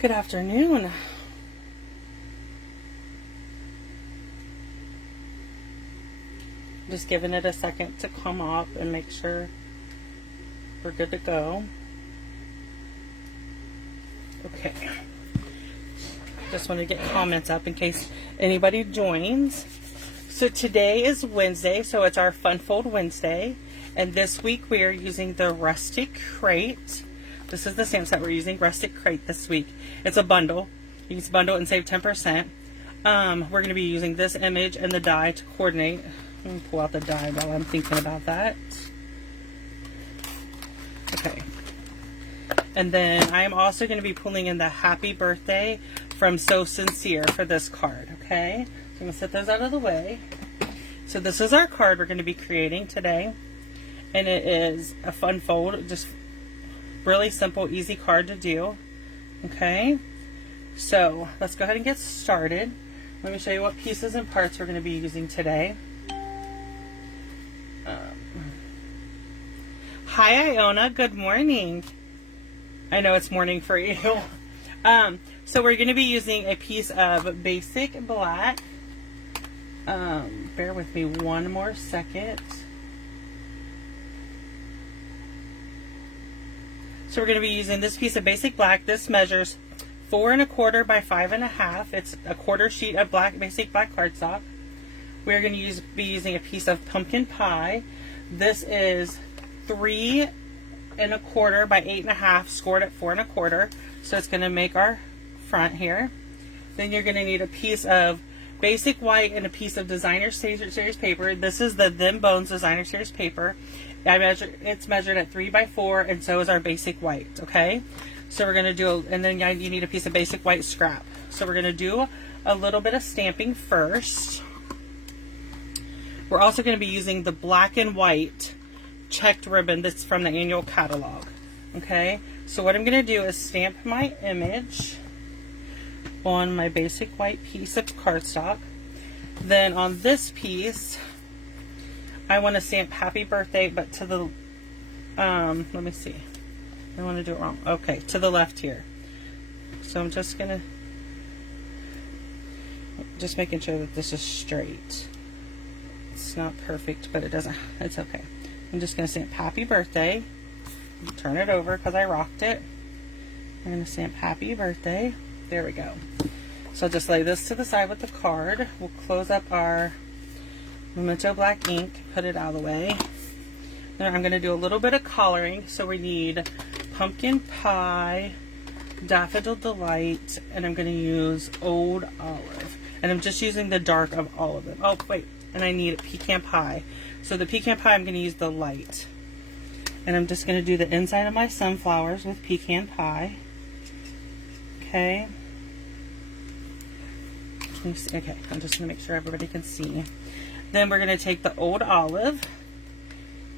Good afternoon. Just giving it a second to come up and make sure we're good to go. Okay. Just want to get comments up in case anybody joins. So today is Wednesday, so it's our Fun Fold Wednesday. And this week we are using the Rustic Crate. This is the stamp set we're using, Rustic Crate, this week. It's a bundle. You can bundle it and save 10%. We're going to be using this image and the die to coordinate. Let me pull out the die while I'm thinking about that. Okay. And then I am also going to be pulling in the Happy Birthday from So Sincere for this card, okay? So I'm going to set those out of the way. So this is our card we're going to be creating today. And it is a fun fold, just really simple, easy card to do, okay? So let's go ahead and get started. Let me show you what pieces and parts we're going to be using today. Hi Iona, good morning. I know it's morning for you. So we're going to be using a piece of basic black. Bear with me one more second. So we're going to be using this piece of basic black. This measures 4 1/4 by 5 1/2. It's a quarter sheet of basic black cardstock. We're going to be using a piece of pumpkin pie. This is 3 1/4 by 8 1/2, scored at 4 1/4. So it's going to make our front here. Then you're going to need a piece of basic white and a piece of designer series paper. This is the Them Bones designer series paper. It's measured at 3 by 4, and so is our basic white. Okay, so we're going to do, and then you need a piece of basic white scrap. So we're going to do a little bit of stamping first. We're also going to be using the black and white checked ribbon that's from the annual catalog. Okay, so what I'm going to do is stamp my image on my basic white piece of cardstock. Then on this piece, I want to stamp Happy Birthday, but to the, let me see. I want to do it wrong. Okay, to the left here. So I'm just going to, just making sure that this is straight. It's not perfect, but it's okay. I'm just going to stamp Happy Birthday. Turn it over because I rocked it. I'm going to stamp Happy Birthday. There we go. So I'll just lay this to the side with the card. We'll close up our Memento black ink, put it out of the way. Then I'm going to do a little bit of coloring. So we need Pumpkin Pie, Daffodil Delight, and I'm going to use Old Olive. And I'm just using the dark of all of them. Oh, wait. And I need Pecan Pie. So the Pecan Pie, I'm going to use the light. And I'm just going to do the inside of my sunflowers with Pecan Pie. Okay. Okay, I'm just going to make sure everybody can see. Then we're going to take the Old Olive,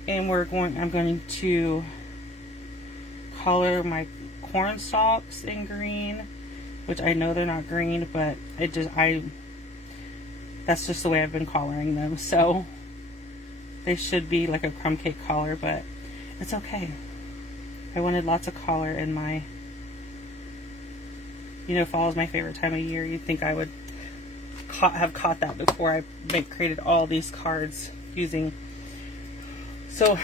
and I'm going to color my corn stalks in green, which I know they're not green, but that's just the way I've been coloring them. So they should be like a crumb cake color, but it's okay. I wanted lots of color in my, fall is my favorite time of year. You'd think I would have caught that before I created all these cards using. So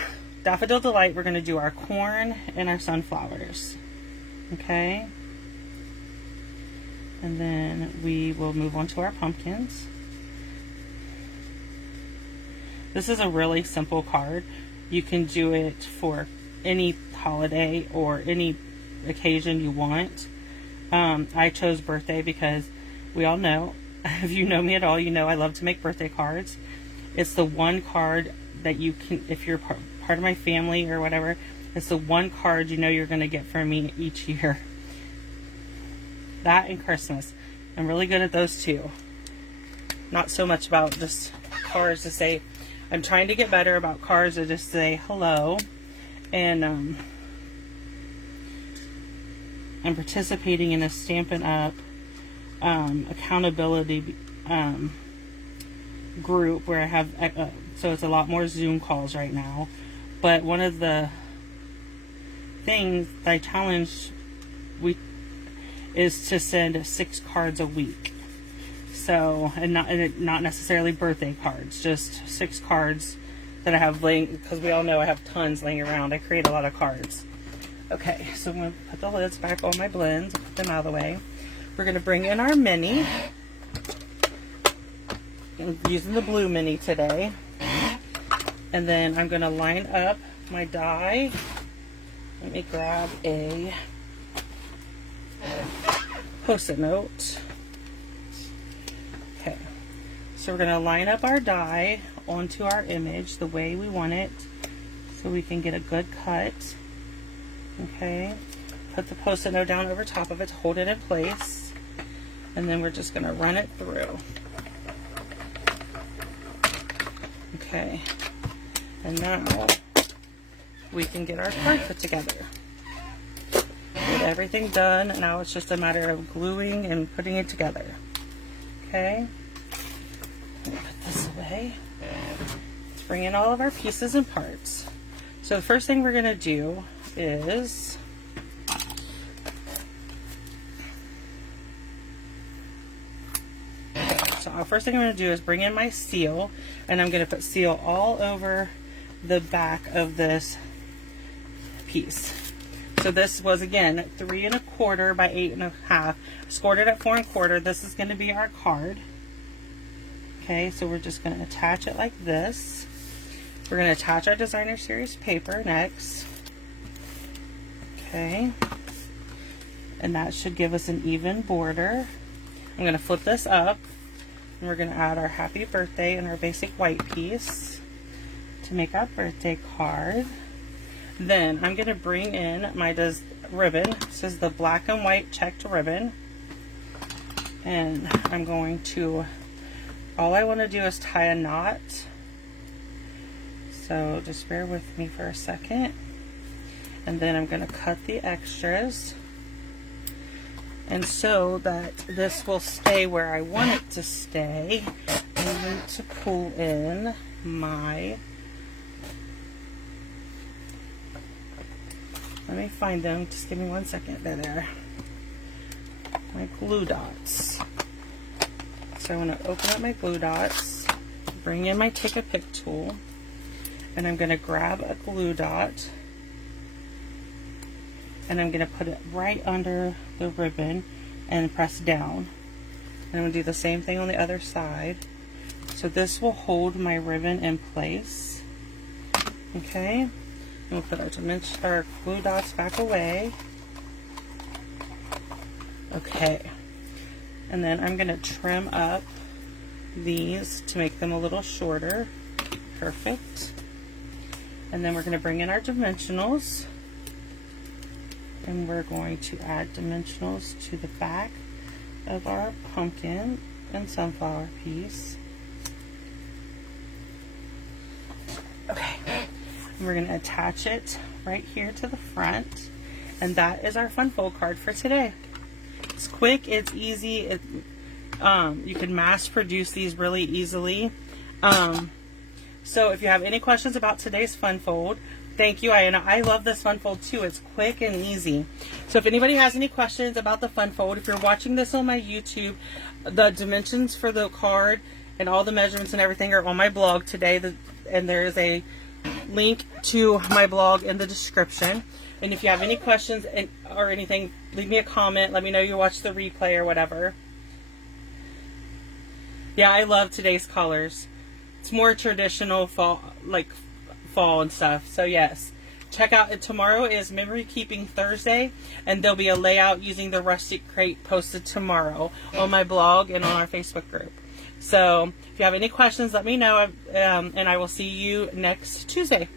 Daffodil Delight, we're going to do our corn and our sunflowers. Okay, and then we will move on to our pumpkins. This is a really simple card. You can do it for any holiday or any occasion you want. I chose birthday because we all know, if you know me at all, you know I love to make birthday cards. It's the one card that you can, if you're part of my family or whatever, it's the one card you're going to get from me each year. That and Christmas. I'm really good at those two. Not so much about just cards to say, I'm trying to get better about cards to just say hello. And I'm participating in a Stampin' Up! Accountability group where I have, so it's a lot more Zoom calls right now. But one of the things I challenge is to send 6 cards a week. So, and not necessarily birthday cards, just 6 cards that I have laying, because we all know I have tons laying around. I create a lot of cards. Okay, so I'm going to put the lids back on my blends, put them out of the way. We're going to bring in our mini. I'm using the blue mini today. And then I'm going to line up my die. Let me grab a Post-it note. Okay, so we're going to line up our die onto our image the way we want it so we can get a good cut. Okay, put the Post-it note down over top of it to hold it in place, and then we're just going to run it through. Okay, and now we can get our card put together. Get everything done. Now it's just a matter of gluing and putting it together. Okay, let me put this away. Let's bring in all of our pieces and parts. So the first thing we're going to do is first thing I'm going to do is bring in my seal, and I'm going to put seal all over the back of this piece. So this was, again, 3 1/4 by 8 1/2. Scored it at 4 1/4. This is going to be our card. Okay, so we're just going to attach it like this. We're going to attach our designer series paper next. Okay, and that should give us an even border. I'm going to flip this up, and we're going to add our happy birthday and our basic white piece to make our birthday card. Then I'm going to bring in my ribbon. This is the black and white checked ribbon, and I'm going to, all I want to do is tie a knot, so just bear with me for a second. And then I'm going to cut the extras, and so that this will stay where I want it to stay, I'm going to pull in my, let me find them, just give me 1 second. They're there. My glue dots. So I want to open up my glue dots, bring in my take a pick tool, and I'm going to grab a glue dot, and I'm going to put it right under the ribbon and press down. And I'm going to do the same thing on the other side. So this will hold my ribbon in place. Okay, and we'll put our glue dots back away. Okay, and then I'm going to trim up these to make them a little shorter. Perfect. And then we're going to bring in our dimensionals, and we're going to add dimensionals to the back of our pumpkin and sunflower piece. Okay, and we're going to attach it right here to the front, and that is our Fun Fold card for today. It's quick, it's easy, you can mass produce these really easily. So if you have any questions about today's Fun Fold, thank you. I love this Fun Fold too. It's quick and easy. So if anybody has any questions about the Fun Fold, if you're watching this on my YouTube, the dimensions for the card and all the measurements and everything are on my blog today. And there is a link to my blog in the description. And if you have any questions or anything, leave me a comment. Let me know you watched the replay or whatever. Yeah, I love today's colors. It's more traditional fall, like fall and stuff. So yes, check out, tomorrow is Memory Keeping Thursday, and there'll be a layout using the Rustic Crate posted tomorrow on my blog and on our Facebook group. So if you have any questions, let me know, and I will see you next Tuesday.